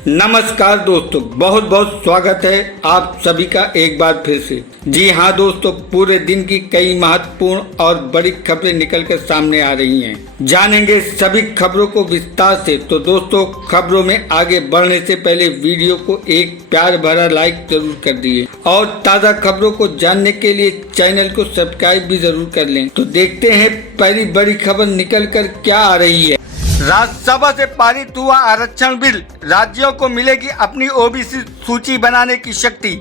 नमस्कार दोस्तों, बहुत बहुत स्वागत है आप सभी का एक बार फिर से। जी हाँ दोस्तों, पूरे दिन की कई महत्वपूर्ण और बड़ी खबरें निकलकर सामने आ रही हैं। जानेंगे सभी खबरों को विस्तार से। तो दोस्तों, खबरों में आगे बढ़ने से पहले वीडियो को एक प्यार भरा लाइक जरूर कर दिए और ताज़ा खबरों को जानने के लिए चैनल को सब्सक्राइब भी जरूर कर लें। तो देखते हैं पहली बड़ी खबर निकल कर क्या आ रही है। राज्यसभा से पारित हुआ आरक्षण बिल, राज्यों को मिलेगी अपनी ओबीसी सूची बनाने की शक्ति।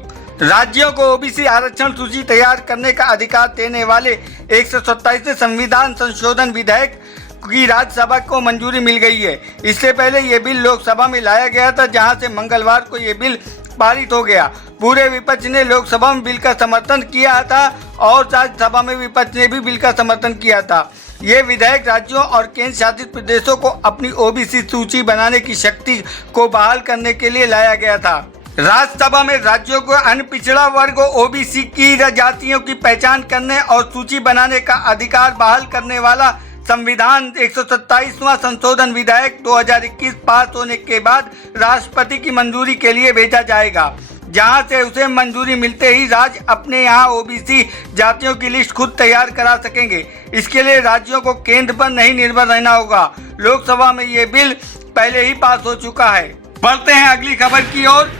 राज्यों को ओबीसी आरक्षण सूची तैयार करने का अधिकार देने वाले 127वें संविधान संशोधन विधेयक की राज्यसभा को मंजूरी मिल गई है। इससे पहले ये बिल लोकसभा में लाया गया था, जहां से मंगलवार को ये बिल पारित हो गया। पूरे विपक्ष ने लोकसभा में बिल का समर्थन किया था और राज्यसभा में विपक्ष ने भी बिल का समर्थन किया था। ये विधेयक राज्यों और केंद्र शासित प्रदेशों को अपनी ओबीसी सूची बनाने की शक्ति को बहाल करने के लिए लाया गया था। राज्यसभा में राज्यों को अन्य पिछड़ा वर्ग ओबीसी की जातियों की पहचान करने और सूची बनाने का अधिकार बहाल करने वाला संविधान 127वां संशोधन विधेयक 2021 पास होने के बाद राष्ट्रपति की मंजूरी के लिए भेजा जाएगा, जहां से उसे मंजूरी मिलते ही राज्य अपने यहाँ ओबीसी जातियों की लिस्ट खुद तैयार करा सकेंगे। इसके लिए राज्यों को केंद्र पर नहीं निर्भर रहना होगा। लोकसभा में ये बिल पहले ही पास हो चुका है। बढ़ते हैं अगली खबर की ओर।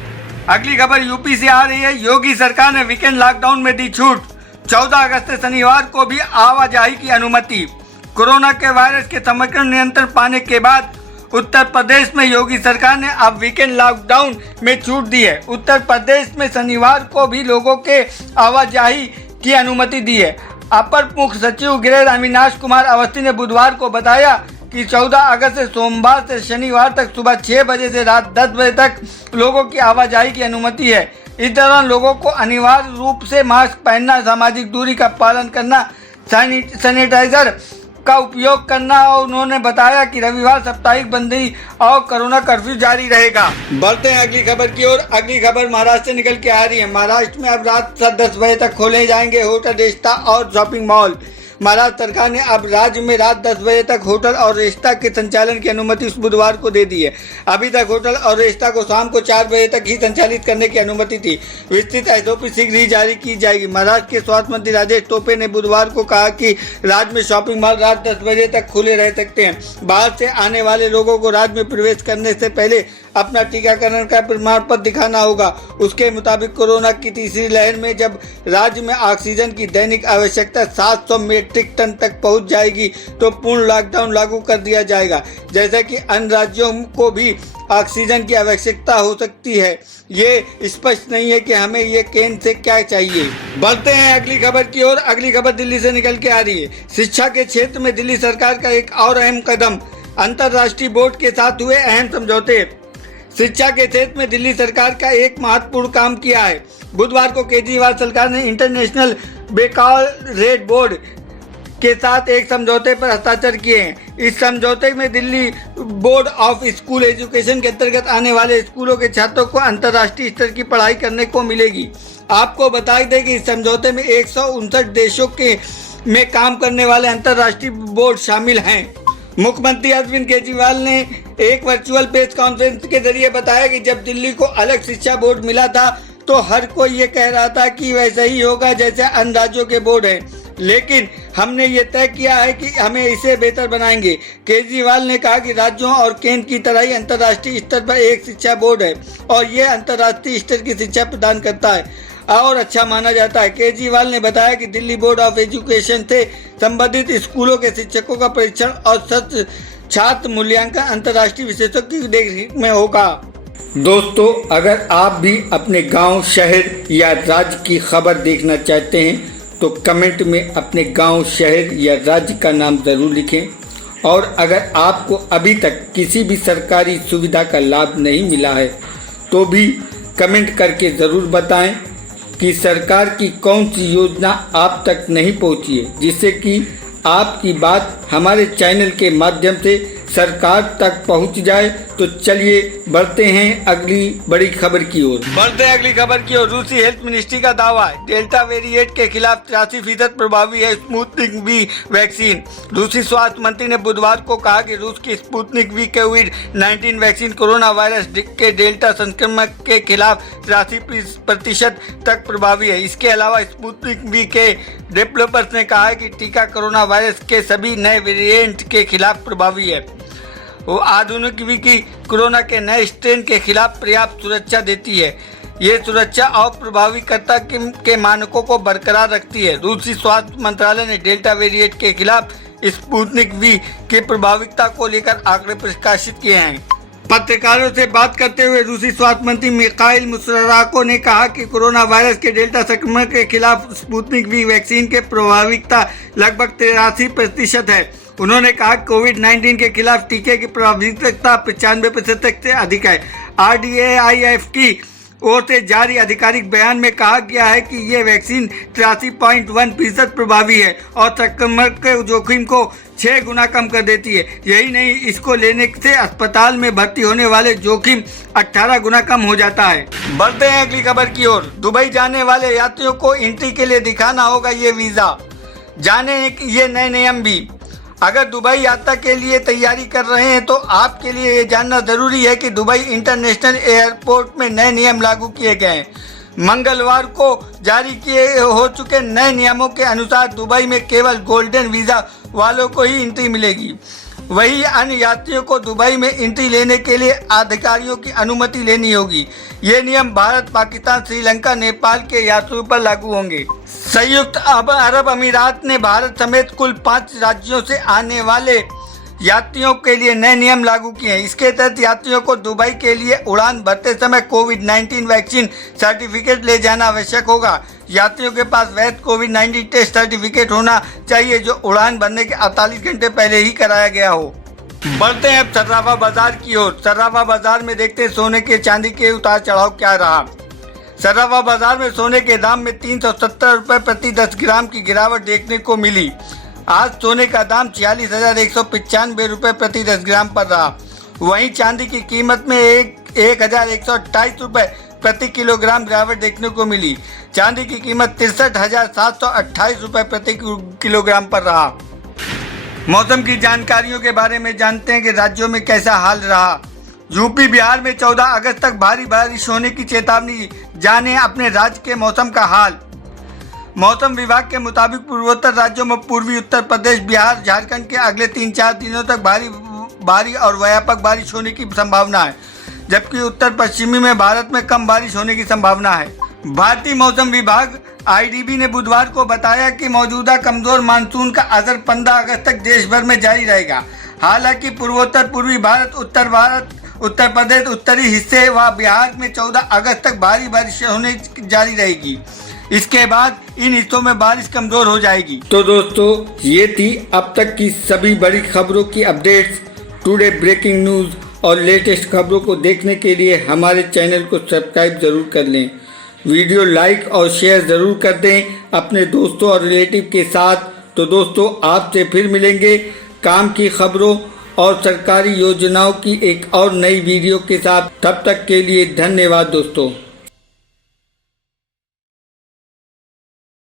अगली खबर यूपी से आ रही है। योगी सरकार ने वीकेंड लॉकडाउन में दी छूट। 14 अगस्त से शनिवार को भी आवाजाही की अनुमति। कोरोना के वायरस के समग्र नियंत्रण पाने के बाद उत्तर प्रदेश में योगी सरकार ने अब वीकेंड लॉकडाउन में छूट दी है। उत्तर प्रदेश में शनिवार को भी लोगों के आवाजाही की अनुमति दी है। अपर मुख्य सचिव गृह अविनाश कुमार अवस्थी ने बुधवार को बताया कि 14 अगस्त से सोमवार से शनिवार तक सुबह 6 बजे से रात 10 बजे तक लोगों की आवाजाही की अनुमति है। इस दौरान लोगों को अनिवार्य रूप से मास्क पहनना, सामाजिक दूरी का पालन करना, सैनिटाइजर का उपयोग करना और उन्होंने बताया कि रविवार साप्ताहिक बंदी और कोरोना कर्फ्यू जारी रहेगा। बढ़ते हैं अगली खबर की ओर। अगली खबर महाराष्ट्र से निकल के आ रही है। महाराष्ट्र में अब रात 10 बजे तक खोले जाएंगे होटल, रेस्ता और शॉपिंग मॉल। महाराष्ट्र सरकार ने अब राज्य में रात 10 बजे तक होटल और रेस्ता के संचालन की अनुमति इस बुधवार को दे दी है। अभी तक होटल और रेस्ता को शाम को 4 बजे तक ही संचालित करने की अनुमति थी। विस्तृत एसओपी शीघ्र ही जारी की जाएगी। महाराष्ट्र के स्वास्थ्य मंत्री राजेश टोपे ने बुधवार को कहा कि राज्य में शॉपिंग मॉल रात 10 बजे तक खुले रह सकते हैं। बाहर से आने वाले लोगों को राज्य में प्रवेश करने से पहले अपना टीकाकरण का प्रमाण पत्र दिखाना होगा। उसके मुताबिक कोरोना की तीसरी लहर में जब राज्य में ऑक्सीजन की दैनिक आवश्यकता 700 मीट्रिक टन तक पहुंच जाएगी तो पूर्ण लॉकडाउन लागू कर दिया जाएगा। जैसा कि अन्य राज्यों को भी ऑक्सीजन की आवश्यकता हो सकती है, ये स्पष्ट नहीं है कि हमें ये केंद्र से क्या चाहिए। बढ़ते हैं अगली खबर की ओर। अगली खबर दिल्ली से निकल के आ रही है। शिक्षा के क्षेत्र में दिल्ली सरकार का एक और अहम कदम, अंतर्राष्ट्रीय बोर्ड के साथ हुए अहम समझौते। शिक्षा के क्षेत्र में दिल्ली सरकार का एक महत्वपूर्ण काम किया है। बुधवार को केजरीवाल सरकार ने इंटरनेशनल बेकलॉरेट बोर्ड के साथ एक समझौते पर हस्ताक्षर किए हैं। इस समझौते में Delhi board of school education के अंतर्गत आने वाले स्कूलों के छात्रों को अंतर्राष्ट्रीय स्तर की पढ़ाई करने को मिलेगी। आपको बता दें कि इस समझौते में 159 देशों के में काम करने वाले अंतर्राष्ट्रीय बोर्ड शामिल हैं। मुख्यमंत्री अरविंद केजरीवाल ने एक वर्चुअल प्रेस कॉन्फ्रेंस के जरिए बताया कि जब दिल्ली को अलग शिक्षा बोर्ड मिला था तो हर कोई ये कह रहा था कि वैसा ही होगा जैसे अन्य राज्यों के बोर्ड हैं, लेकिन हमने ये तय किया है कि हमें इसे बेहतर बनाएंगे। केजरीवाल ने कहा कि राज्यों और केंद्र की तरह ही अंतर्राष्ट्रीय स्तर पर एक शिक्षा बोर्ड है और ये अंतर्राष्ट्रीय स्तर की शिक्षा प्रदान करता है और अच्छा माना जाता है। केजरीवाल ने बताया कि दिल्ली बोर्ड ऑफ एजुकेशन से संबंधित स्कूलों के शिक्षकों का परीक्षण और छात्र मूल्यांकन अंतर्राष्ट्रीय विशेषज्ञों की देखरेख में होगा। दोस्तों, अगर आप भी अपने गांव, शहर या राज्य की खबर देखना चाहते हैं तो कमेंट में अपने गांव, शहर या राज्य का नाम ज़रूर लिखें। और अगर आपको अभी तक किसी भी सरकारी सुविधा का लाभ नहीं मिला है तो भी कमेंट करके ज़रूर बताएं कि सरकार की कौन सी योजना आप तक नहीं पहुंची है, जिससे कि आपकी बात हमारे चैनल के माध्यम से सरकार तक पहुंच जाए। तो चलिए बढ़ते हैं अगली बड़ी खबर की ओर। बढ़ते हैं अगली खबर की ओर। रूसी हेल्थ मिनिस्ट्री का दावा है डेल्टा वेरिएंट के खिलाफ 83% प्रभावी है स्पुतनिक वी वैक्सीन। रूसी स्वास्थ्य मंत्री ने बुधवार को कहा कि रूस की स्पुतनिक वी कोविड-19 वैक्सीन कोरोना वायरस के डेल्टा संक्रमण के खिलाफ 83% तक प्रभावी है। इसके अलावा स्पुतनिक वी के डेवलपर्स ने कहा है कि टीका कोरोना वायरस के सभी नए वेरिएंट के खिलाफ प्रभावी है। वो आधुनिक वी की कोरोना के नए स्ट्रेन के खिलाफ पर्याप्त सुरक्षा देती है। ये सुरक्षा और प्रभावीकर्ता के मानकों को बरकरार रखती है। रूसी स्वास्थ्य मंत्रालय ने डेल्टा वेरिएंट के खिलाफ स्पुतनिक वी की प्रभाविकता को लेकर आंकड़े प्रकाशित किए हैं। पत्रकारों से बात करते हुए रूसी स्वास्थ्य मंत्री मिखाइल मुशर्राको ने कहा कि कोरोना वायरस के डेल्टा संक्रमण के खिलाफ स्पुतनिक वी वैक्सीन के प्रभाविकता लगभग 83% है। उन्होंने कहा कोविड-19 के खिलाफ टीके की प्रभाविकता 95% से अधिक है। RDAIF की ओर से जारी आधिकारिक बयान में कहा गया है कि ये वैक्सीन 83.1% प्रभावी है और संक्रमण के जोखिम को 6 गुना कम कर देती है। यही नहीं, इसको लेने से अस्पताल में भर्ती होने वाले जोखिम 18 गुना कम हो जाता है। बढ़ते हैं अगली खबर की ओर। दुबई जाने वाले यात्रियों को एंट्री के लिए दिखाना होगा ये वीज़ा। जाने ये नए नियम भी। अगर दुबई यात्रा के लिए तैयारी कर रहे हैं तो आपके लिए ये जानना ज़रूरी है कि दुबई इंटरनेशनल एयरपोर्ट में नए नियम लागू किए गए हैं। मंगलवार को जारी किए हो चुके नए नियमों के अनुसार दुबई में केवल गोल्डन वीज़ा वालों को ही एंट्री मिलेगी। वहीं अन्य यात्रियों को दुबई में एंट्री लेने के लिए अधिकारियों की अनुमति लेनी होगी। ये नियम भारत, पाकिस्तान, श्रीलंका, नेपाल के यात्रियों पर लागू होंगे। संयुक्त अरब अमीरात ने भारत समेत कुल 5 राज्यों से आने वाले यात्रियों के लिए नए नियम लागू किए हैं। इसके तहत यात्रियों को दुबई के लिए उड़ान भरते समय कोविड-19 वैक्सीन सर्टिफिकेट ले जाना आवश्यक होगा। यात्रियों के पास वैध कोविड-19 टेस्ट सर्टिफिकेट होना चाहिए जो उड़ान भरने के 48 घंटे पहले ही कराया गया हो। बढ़ते हैं अब सर्राफा बाजार की ओर। सर्राफा बाजार में देखते हैं सोने के चांदी के उतार चढ़ाव क्या रहा। सर्राफा बाजार में सोने के दाम में 370 रुपये प्रति 10 ग्राम की गिरावट देखने को मिली। आज सोने का दाम 46,195 रुपये प्रति 10 ग्राम पर रहा। वहीं चांदी की कीमत में 1,128 रुपये प्रति किलोग्राम गिरावट देखने को मिली। चांदी की कीमत 63,728 रुपये प्रति किलोग्राम पर रहा। मौसम की जानकारियों के बारे में जानते हैं कि राज्यों में कैसा हाल रहा। यूपी बिहार में 14 अगस्त तक भारी बारिश होने की चेतावनी। जाने अपने राज्य के मौसम का हाल। मौसम विभाग के मुताबिक पूर्वोत्तर राज्यों में पूर्वी उत्तर प्रदेश, बिहार, झारखंड के अगले 3-4 दिनों तक भारी और व्यापक बारिश होने की संभावना है, जबकि उत्तर पश्चिमी में भारत में कम बारिश होने की संभावना है। भारतीय मौसम विभाग IDB ने बुधवार को बताया कि मौजूदा कमजोर मानसून का असर 15 अगस्त तक देश भर में जारी रहेगा। हालांकि पूर्वोत्तर, पूर्वी भारत, उत्तर प्रदेश, उत्तरी हिस्से व बिहार में 14 अगस्त तक भारी बारिश होने जारी रहेगी। इसके बाद इन हिस्सों में बारिश कमजोर हो जाएगी। तो दोस्तों, ये थी अब तक की सभी बड़ी खबरों की अपडेट्स। टुडे ब्रेकिंग न्यूज और लेटेस्ट खबरों को देखने के लिए हमारे चैनल को सब्सक्राइब जरूर कर लें। वीडियो लाइक और शेयर जरूर कर दें अपने दोस्तों और रिलेटिव के साथ। तो दोस्तों, आपसे फिर मिलेंगे काम की खबरों और सरकारी योजनाओं की एक और नई वीडियो के साथ। तब तक के लिए धन्यवाद दोस्तों।